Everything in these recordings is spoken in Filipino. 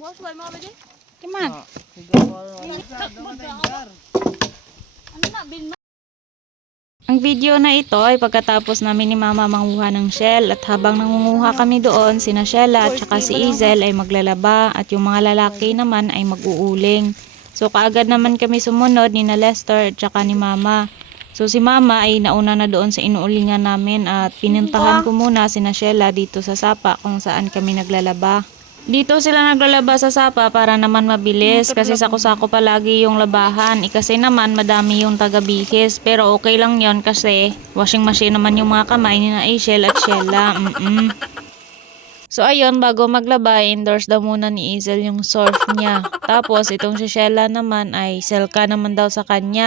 Boss, wala mo ka ah, ba dyan? Kiman? Ano na, bin Ang video na ito ay pagkatapos namin ni Mama manguha ng shell at habang nangunguha kami doon, si Nashella at saka si Izel ay maglalaba at yung mga lalaki naman ay mag-uuling. So kaagad naman kami sumunod ni na Lester at saka ni Mama. So si mama ay nauna na doon sa inuulingan namin at pinintahan ko muna si Nashella dito sa sapa kung saan kami naglalaba. Dito sila naglalaba sa sapa para naman mabilis kasi sako-sako palagi yung labahan. Ikasi eh, naman madami yung taga-bihis pero okay lang yon kasi washing machine naman yung mga kamay ni na Aishel at Shella. Mm -mm. So ayun, bago maglaba, endorse daw muna ni Isel yung surf niya. Tapos itong si Shella naman ay selka naman daw sa kanya.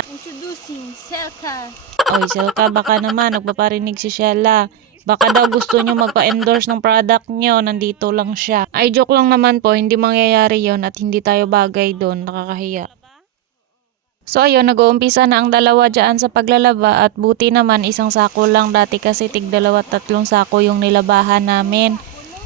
Oy, Silka, baka naman nagpaparinig si Shella. Baka daw gusto nyo magpa-endorse ng product nyo, nandito lang siya. Ay, joke lang naman po, hindi mangyayari yon at hindi tayo bagay doon, nakakahiya. So ayun, nag-uumpisa na ang dalawa dyan sa paglalaba at buti naman isang sako lang dati kasi tig dalawa tatlong sako yung nilabahan namin.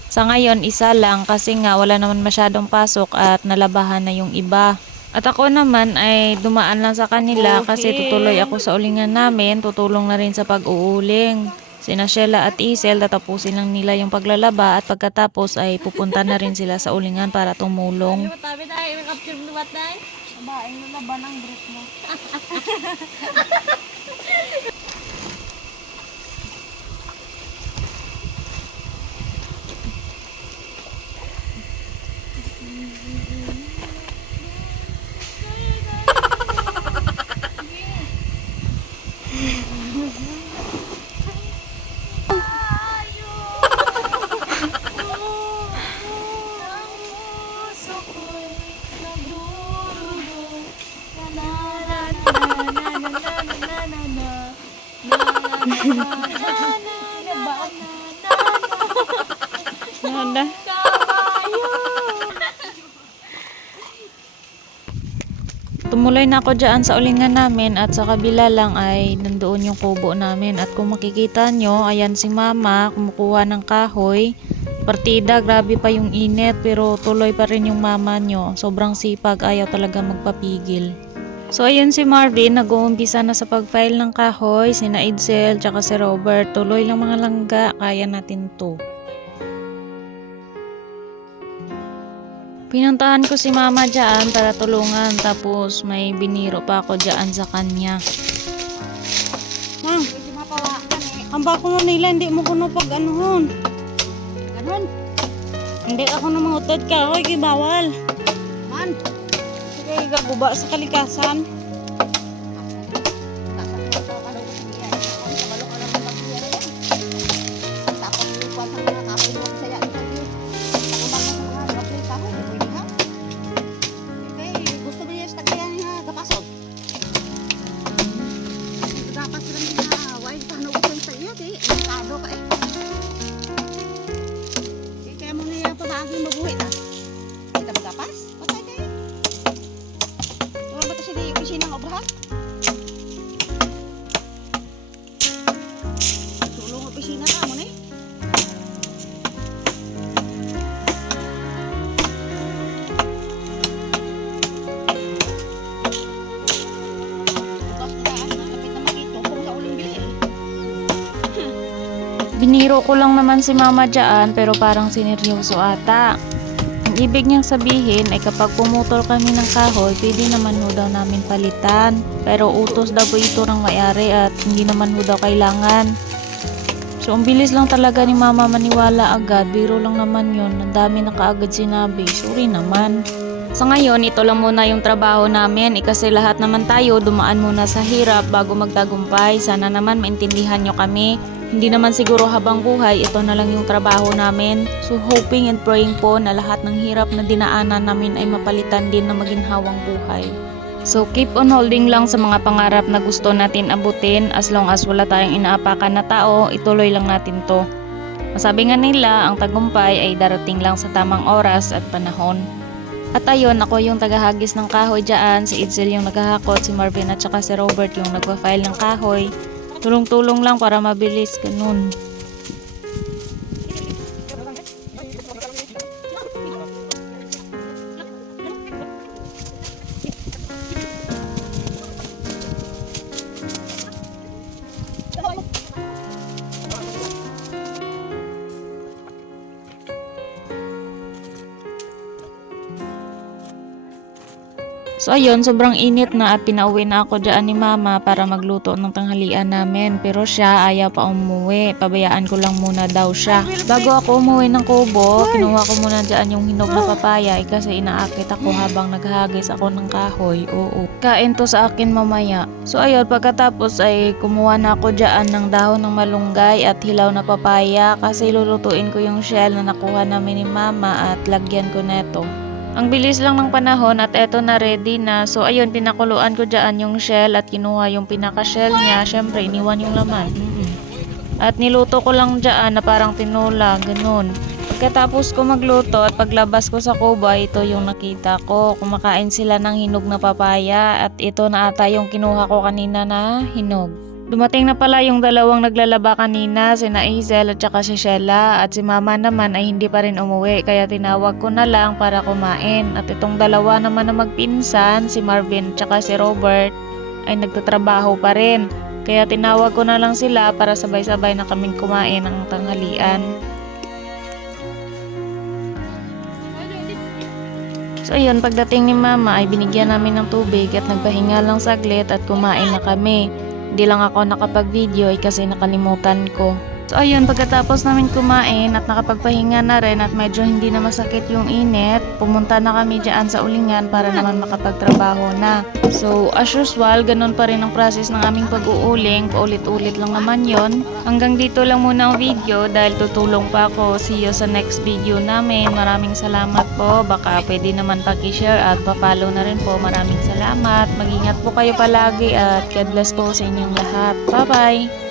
Sa ngayon, isa lang kasi nga wala naman masyadong pasok at nalabahan na yung iba. At ako naman ay dumaan lang sa kanila kasi tutuloy ako sa ulingan namin, tutulong na rin sa pag-uuling. Sina Sheila at Isel, tatapusin lang nila yung paglalaba at pagkatapos ay pupunta na rin sila sa ulingan para tumulong. Babaeng laba ng brief mo. Nada. Tumuloy na ako dyan sa ulingan namin at sa kabila lang ay nandoon yung kubo namin. At kung makikita nyo, ayan si mama kumukuha ng kahoy. Partida, grabe pa yung init pero tuloy pa rin yung mama nyo. Sobrang sipag, ayaw talaga magpapigil. So ayun si Marvin, nag-uumpisa na sa pag-file ng kahoy, si na tsaka si Robert. Tuloy lang mga langga, kaya natin to. Pinuntahan ko si mama dyan para tulungan tapos may biniro pa ako dyan sa kanya. Ma'am, ang bako mo nila, hindi mo kuno pag anuhon. Ganun. Hindi ako namangutod ka, okay, bawal. Man. Kaya gaguba sa kalikasan. kusina ka mo ni. Biniro ko lang naman si mama dyan pero parang sineryoso ata. Ang ibig niyang sabihin ay eh, kapag pumutol kami ng kahoy, pwede naman ho daw namin palitan. Pero utos daw po ito ng mayari at hindi naman ho daw kailangan. So, ang bilis lang talaga ni mama maniwala agad. Biro lang naman yon. Ang dami na kaagad sinabi. Sorry naman. Sa ngayon, ito lang muna yung trabaho namin eh kasi lahat naman tayo dumaan muna sa hirap bago magtagumpay. Sana naman maintindihan nyo kami. Hindi naman siguro habang buhay, ito na lang yung trabaho namin. So hoping and praying po na lahat ng hirap na dinaanan namin ay mapalitan din na maging hawang buhay. So keep on holding lang sa mga pangarap na gusto natin abutin as long as wala tayong inaapakan na tao, ituloy lang natin to. Masabi nga nila, ang tagumpay ay darating lang sa tamang oras at panahon. At ayun, ako yung tagahagis ng kahoy dyan, si Idzil yung naghahakot, si Marvin at saka si Robert yung nagpa-file ng kahoy. Tulong-tulong lang para mabilis, ganun. So ayun, sobrang init na at pinauwi na ako dyan ni mama para magluto ng tanghalian namin. Pero siya ayaw pa umuwi. Pabayaan ko lang muna daw siya. Bago ako umuwi ng Kubo, kinuha ko muna dyan yung hinog na papaya eh, kasi inaakit ako habang naghagis ako ng kahoy. Oo. Kain to sa akin mamaya. So ayun, pagkatapos ay kumuha na ako dyan ng dahon ng malunggay at hilaw na papaya kasi lulutuin ko yung shell na nakuha namin ni mama at lagyan ko neto. Ang bilis lang ng panahon at eto na ready na. So ayun, pinakuluan ko dyan yung shell at kinuha yung pinaka-shell niya. Siyempre, iniwan yung laman. At niluto ko lang dyan na parang tinola, ganun. Pagkatapos ko magluto at paglabas ko sa kuba, ito yung nakita ko. Kumakain sila ng hinog na papaya at ito na ata yung kinuha ko kanina na hinog. Dumating na pala yung dalawang naglalaba kanina, si Naizel at saka si Shella at si Mama naman ay hindi pa rin umuwi kaya tinawag ko na lang para kumain at itong dalawa naman na magpinsan, si Marvin at saka si Robert ay nagtatrabaho pa rin kaya tinawag ko na lang sila para sabay-sabay na kaming kumain ng tanghalian. So ayun, pagdating ni mama ay binigyan namin ng tubig at nagpahinga lang saglit at kumain na kami. Hindi lang ako nakapag-video ay kasi nakalimutan ko So ayun, pagkatapos namin kumain at nakapagpahinga na rin at medyo hindi na masakit yung init, pumunta na kami dyan sa ulingan para naman makapagtrabaho na. So as usual, ganun pa rin ang process ng aming pag-uuling, paulit-ulit lang naman yon. Hanggang dito lang muna ang video dahil tutulong pa ako. See you sa next video namin. Maraming salamat po. Baka pwede naman pakishare at pa-follow na rin po. Maraming salamat. Mag-ingat po kayo palagi at God bless po sa inyong lahat. Bye-bye!